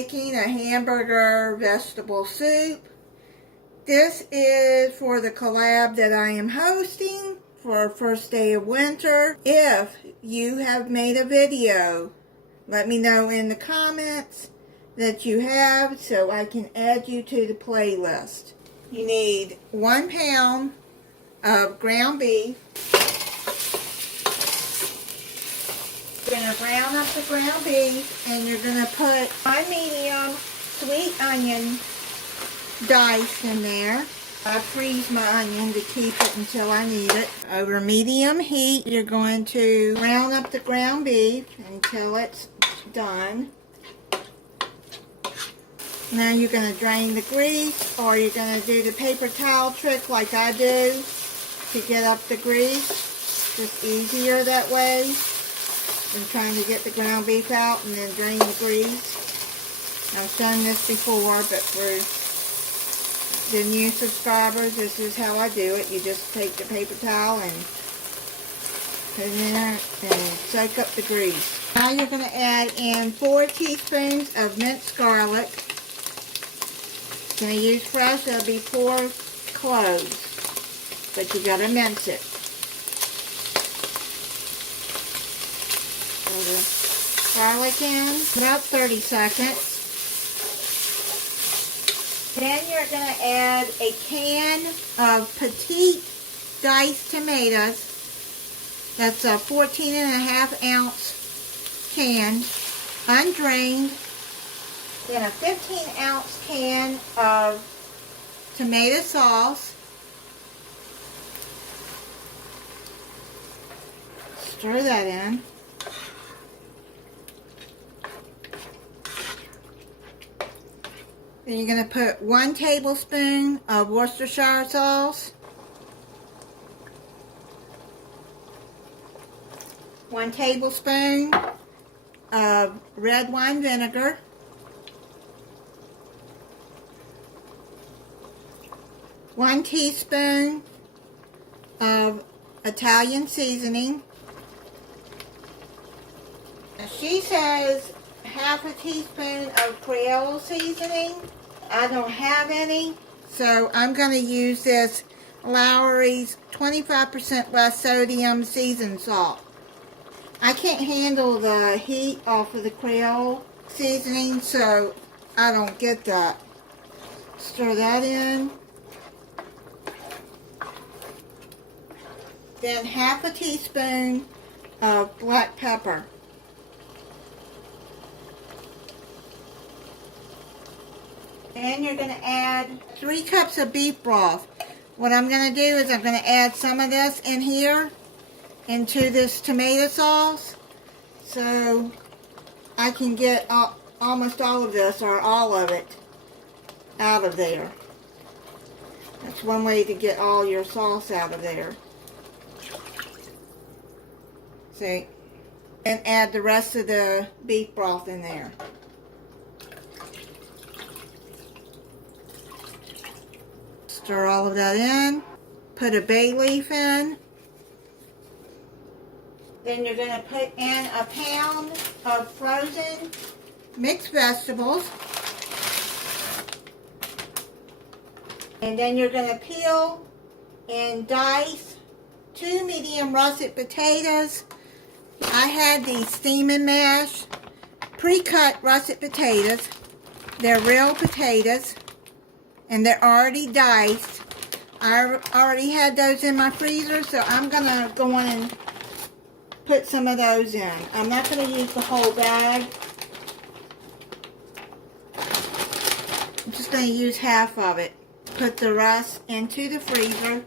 making a hamburger vegetable soup. This is for the collab that I am hosting for first day of winter. If you have made a video, let me know in the comments that you have so I can add you to the playlist. You need 1 pound of ground beef. You're going to brown up the ground beef and you're going to put 1 medium sweet onion diced in there. I freeze my onion to keep it until I need it. Over medium heat, you're going to brown up the ground beef until it's done. Now you're going to drain the grease, or you're going to do the paper towel trick like I do to get up the grease. Just easier that way than trying to get the ground beef out and then drain the grease. I've done this before, but for the new subscribers, this is how I do it. You just take the paper towel and put it in there and soak up the grease. Now you're going to add in 4 teaspoons of minced garlic. Going to use fresh, that'll be 4 cloves, but you got to mince it. Put the garlic in about 30 seconds. Then you're going to add a can of petite diced tomatoes. That's a 14.5 ounce can, undrained. Then a 15 ounce can of tomato sauce. Stir that in. Then you're going to put 1 tablespoon of Worcestershire sauce, 1 tablespoon of red wine vinegar, 1 teaspoon of Italian seasoning. Now she says half a teaspoon of Creole seasoning. I don't have any, so I'm going to use this Lowry's 25% less sodium seasoned salt. I can't handle the heat off of the Creole seasoning, so I don't get that. Stir that in. Then half a teaspoon of black pepper. And you're going to add 3 cups of beef broth. What I'm going to do is I'm going to add some of this in here into this tomato sauce so I can get almost all of this, or all of it, out of there. That's one way to get all your sauce out of there. See? And add the rest of the beef broth in there. Stir all of that in. Put a bay leaf in. Then you're going to put in a pound of frozen mixed vegetables. And then you're going to peel and dice 2 medium russet potatoes. I had these steam and mash pre-cut russet potatoes. They're real potatoes. And they're already diced. I already had those in my freezer, so I'm going to go on and put some of those in. I'm not going to use the whole bag. I'm just going to use half of it. Put the rest into the freezer,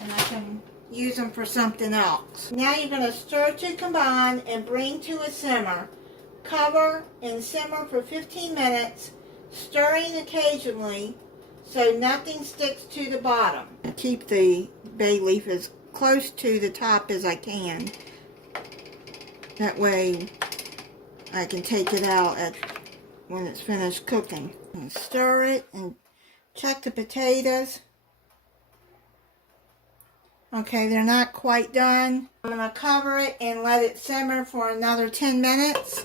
and I can use them for something else. Now you're going to stir to combine and bring to a simmer. Cover and simmer for 15 minutes, stirring occasionally so nothing sticks to the bottom. Keep the bay leaf as close to the top as I can. That way I can take it out when it's finished cooking. And stir it and check the potatoes. Okay, they're not quite done. I'm going to cover it and let it simmer for another 10 minutes.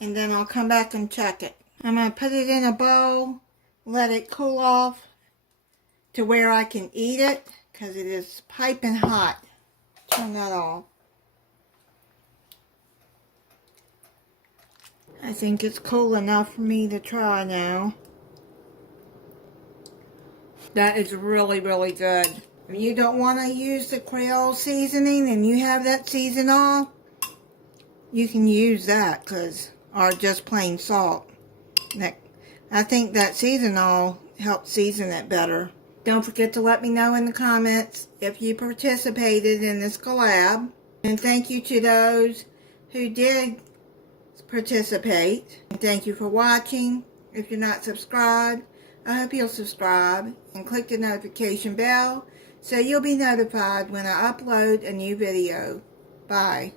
And then I'll come back and check it. I'm going to put it in a bowl, let it cool off to where I can eat it, because it is piping hot. Turn that off. I think it's cool enough for me to try now. That is really, really good. If you don't want to use the Creole seasoning and you have that seasonal, you can use that, or just plain salt. I think that seasonal helps season it better. Don't forget to let me know in the comments if you participated in this collab. And thank you to those who did participate. And thank you for watching. If you're not subscribed, I hope you'll subscribe and click the notification bell so you'll be notified when I upload a new video. Bye.